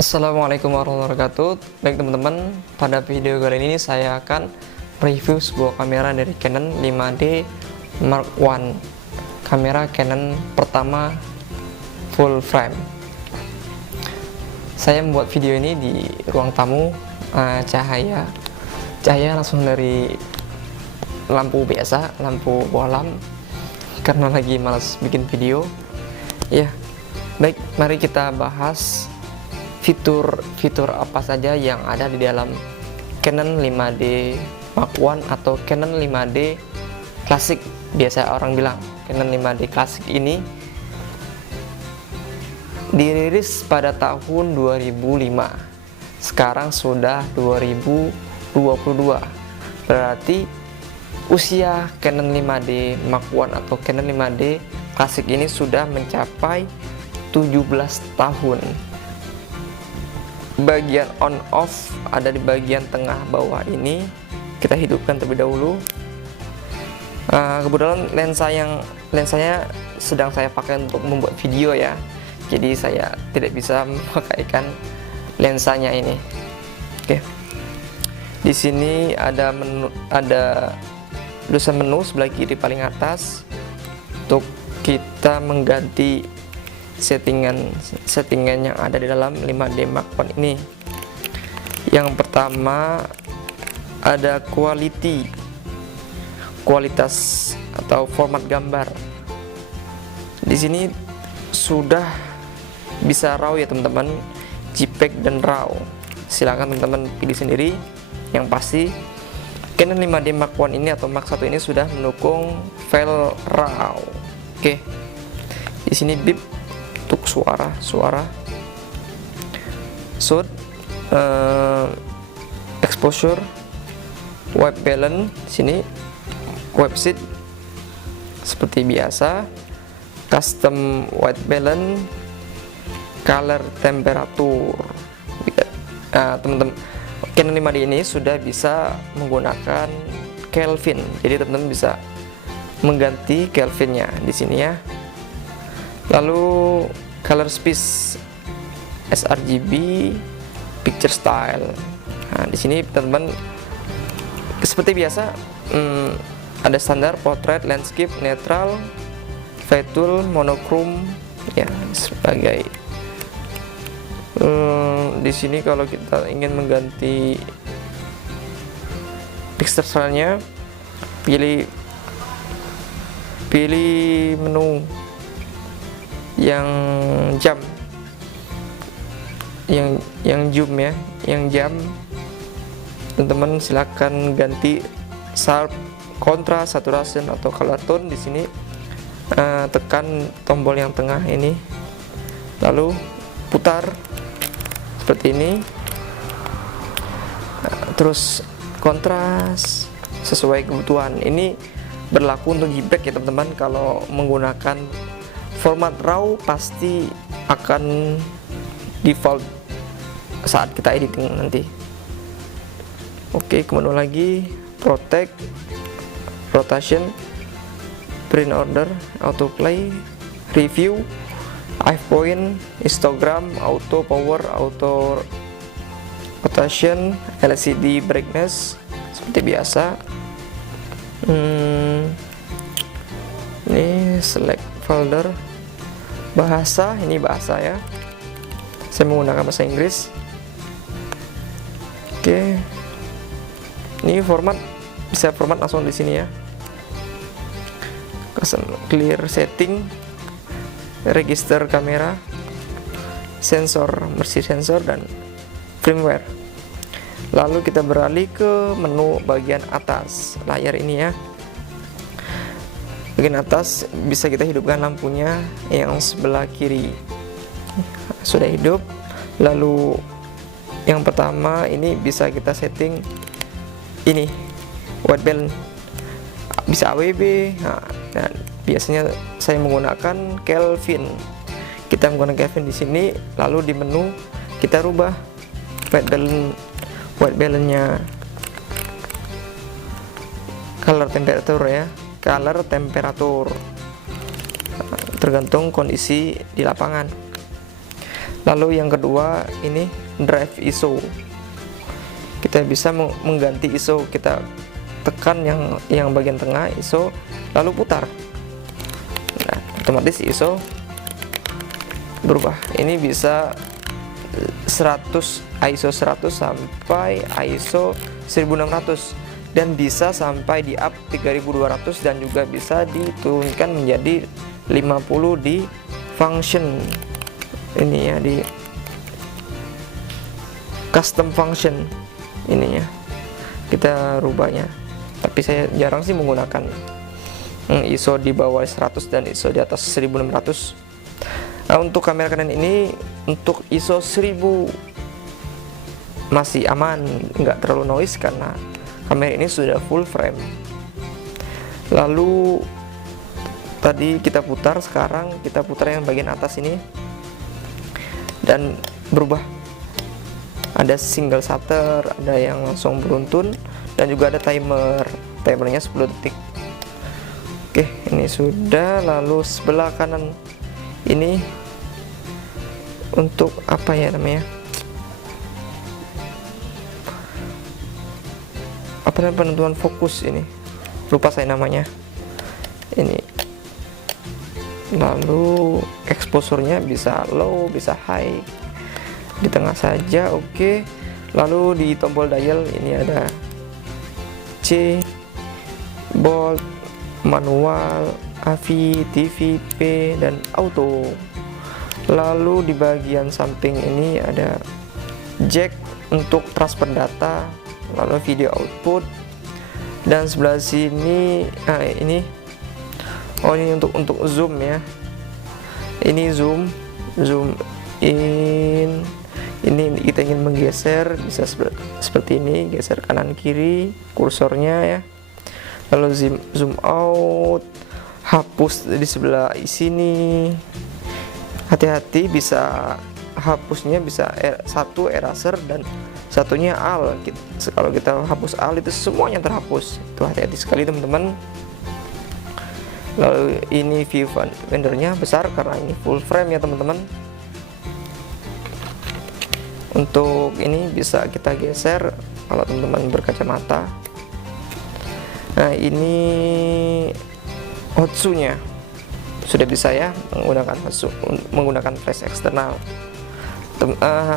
Assalamualaikum warahmatullahi wabarakatuh. Baik teman-teman, pada video kali ini saya akan review sebuah kamera dari Canon 5D Mark I. Kamera Canon pertama full frame. Saya membuat video ini di ruang tamu, cahaya langsung dari lampu biasa, lampu bohlam, karena lagi malas bikin video. Ya, baik, mari kita bahas fitur apa saja yang ada di dalam Canon 5D Mark I atau Canon 5D Classic. Biasa orang bilang Canon 5D Classic ini dirilis pada tahun 2005. Sekarang sudah 2022. Berarti usia Canon 5D Mark I atau Canon 5D Classic ini sudah mencapai 17 tahun. Bagian on off ada di bagian tengah bawah ini. Kita hidupkan terlebih dahulu. Kebetulan lensanya sedang saya pakai untuk membuat video ya, jadi saya tidak bisa memakaikan lensanya ini. Oke, di sini ada tulisan menu sebelah kiri paling atas untuk kita mengganti settingan yang ada di dalam 5D Mark I ini. Yang pertama ada kualitas atau format gambar. Di sini sudah bisa RAW ya teman-teman, JPEG dan RAW. Silakan teman-teman pilih sendiri. Yang pasti Canon 5D Mark I ini atau Mark I ini sudah mendukung file RAW. Oke. Di sini bip untuk suara, shoot, exposure, white balance, sini white sheet seperti biasa, custom white balance, color temperature. Teman-teman, Canon 5D ini sudah bisa menggunakan Kelvin, jadi teman-teman bisa mengganti Kelvinnya di sini ya. Lalu color space, sRGB, picture style. Nah, di sini teman-teman seperti biasa ada standar, portrait, landscape, netral, fade, monochrome ya sebagai. Di sini kalau kita ingin mengganti picture style-nya, pilih menu yang jam, yang zoom ya, yang jam. Teman-teman silakan ganti sharp, contrast, saturation atau color tone. Di sini tekan tombol yang tengah ini, lalu putar seperti ini. Terus kontras sesuai kebutuhan. Ini berlaku untuk JPEG ya teman-teman. Kalau menggunakan format RAW pasti akan default saat kita editing nanti. Oke, kemudian lagi protect, rotation, print order, autoplay, review, iPoint, histogram, auto power, auto rotation, LCD brightness seperti biasa. Ini select folder. Bahasa, ini bahasa ya, saya menggunakan bahasa Inggris. Oke, ini format, bisa format langsung di sini ya. Clear setting, register kamera, sensor, bersih sensor, dan firmware. Lalu kita beralih ke menu bagian atas layar ini ya. Bagian atas bisa kita hidupkan lampunya yang sebelah kiri. Sudah hidup. Lalu yang pertama ini bisa kita setting ini white balance, bisa AWB. Dan biasanya saya menggunakan Kelvin. Kita menggunakan Kelvin di sini. Lalu di menu kita rubah white balance-nya, color temperature ya, color temperature tergantung kondisi di lapangan. Lalu yang kedua ini drive ISO, kita bisa mengganti ISO, kita tekan yang bagian tengah ISO lalu putar, nah otomatis ISO berubah. Ini bisa 100 ISO 100 sampai ISO 1600 dan bisa sampai di up 3200 dan juga bisa diturunkan menjadi 50 di function ini ya, di custom function ininya kita rubahnya, tapi saya jarang sih menggunakan ISO di bawah 100 dan ISO di atas 1600. Nah, untuk kamera Canon ini untuk ISO 1000 masih aman, nggak terlalu noise karena kamera ini sudah full frame. Lalu tadi kita putar, sekarang kita putar yang bagian atas ini dan berubah, ada single shutter, ada yang langsung beruntun dan juga ada timernya 10 detik. Oke, ini sudah. Lalu sebelah kanan ini untuk apa ya namanya, apa namanya, penentuan fokus, ini lupa saya namanya ini. Lalu exposure-nya bisa low, bisa high, di tengah saja. Oke. Lalu di tombol dial ini ada C, bold, manual, AV, TV, P, dan auto. Lalu di bagian samping ini ada jack untuk transfer data, lalu video output, dan sebelah sini ini untuk zoom ya. Ini zoom in. Ini kita ingin menggeser, bisa seperti ini, geser kanan kiri kursornya ya. Lalu zoom out, hapus di sebelah sini. Hati-hati, bisa hapusnya bisa satu eraser dan satunya al. Kalau kita hapus al itu semuanya terhapus, itu hati-hati sekali teman-teman. Lalu ini viewfindernya besar karena ini full frame ya teman-teman. Untuk ini bisa kita geser kalau teman-teman berkacamata. Nah, ini Hotsu-nya sudah bisa ya menggunakan flash eksternal.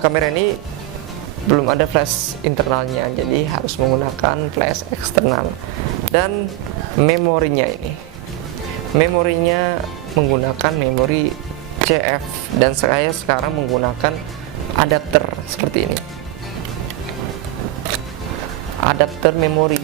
Kamera ini belum ada flash internalnya, jadi harus menggunakan flash eksternal. Dan memorinya menggunakan memori CF, dan saya sekarang menggunakan adapter seperti ini, adapter memori,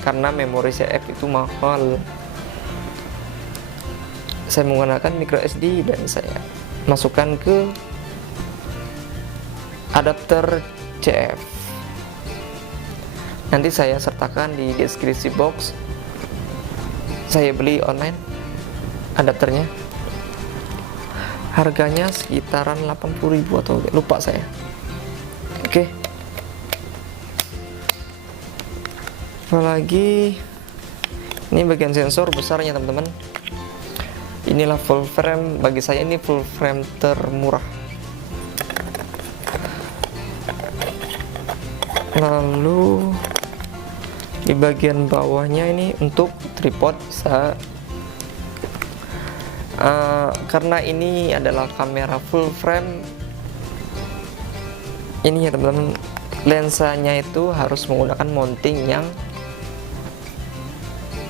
karena memori CF itu mahal. Saya menggunakan micro SD dan saya masukkan ke adapter CF. Nanti saya sertakan di deskripsi box. Saya beli online adapternya, harganya sekitaran 80.000 atau lupa saya. Oke. Apalagi ini bagian sensor besarnya teman-teman. Inilah full frame, bagi saya ini full frame termurah. Lalu di bagian bawahnya ini untuk tripod bisa, karena ini adalah kamera full frame ini ya teman-teman, lensanya itu harus menggunakan mounting yang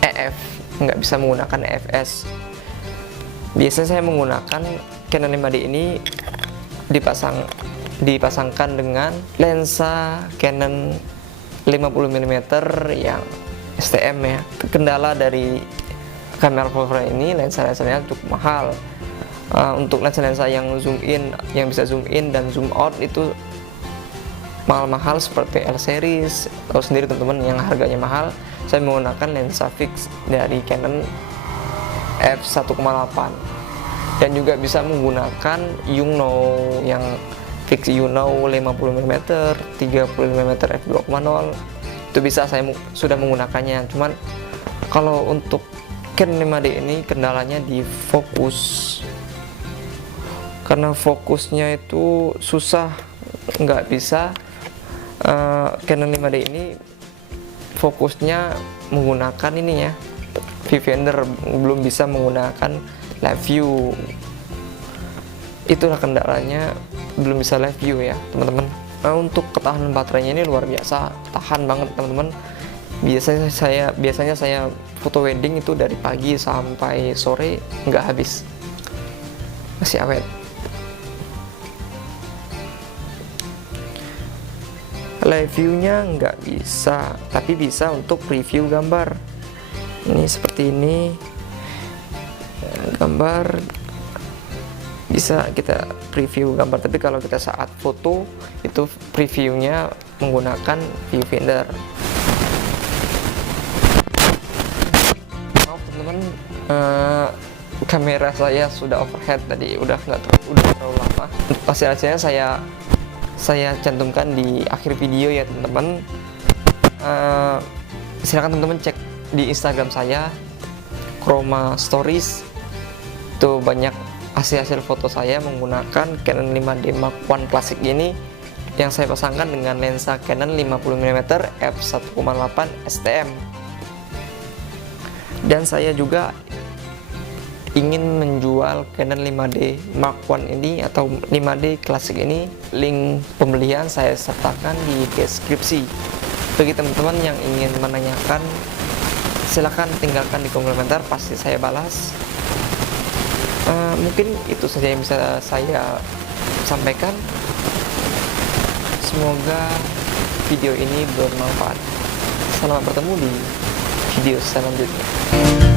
EF, nggak bisa menggunakan EFS. Biasanya saya menggunakan Canon 5D ini dipasangkan dengan lensa Canon 50mm yang STM ya. Kendala dari kamera full frame ini, lensa-lensanya cukup mahal. Untuk lensa-lensa yang zoom in, yang bisa zoom in dan zoom out itu mahal-mahal seperti L series, tahu sendiri teman-teman yang harganya mahal. Saya menggunakan lensa fix dari Canon f1.8 dan juga bisa menggunakan Yongnuo yang fix Yongnuo 50mm, 35mm f2.0. Itu bisa, saya sudah menggunakannya. Cuman kalau untuk Canon 5D ini kendalanya di fokus, karena fokusnya itu susah, nggak bisa. Canon 5D ini fokusnya menggunakan ini ya, viewfinder, belum bisa menggunakan live view. Itulah kendalanya, belum bisa live view ya teman-teman. Untuk ketahanan baterainya ini luar biasa, tahan banget teman-teman. Biasanya saya foto wedding itu dari pagi sampai sore nggak habis, masih awet. Live view-nya nggak bisa, tapi bisa untuk preview gambar. Ini seperti ini, gambar bisa kita preview gambar, tapi kalau kita saat foto itu previewnya menggunakan viewfinder. Maaf teman-teman, kamera saya sudah overhead tadi, udah terlalu lama. Hasilnya saya cantumkan di akhir video ya teman-teman. Silakan teman-teman cek di Instagram saya, Chroma Stories, itu banyak hasil foto saya menggunakan Canon 5D Mark I Classic ini yang saya pasangkan dengan lensa Canon 50mm f1.8 STM. Dan saya juga ingin menjual Canon 5D Mark I ini atau 5D Classic ini. Link pembelian saya sertakan di deskripsi. Bagi teman-teman yang ingin menanyakan, silahkan tinggalkan di kolom komentar, pasti saya balas. Mungkin itu saja yang bisa saya sampaikan. Semoga video ini bermanfaat. Selamat bertemu di video selanjutnya.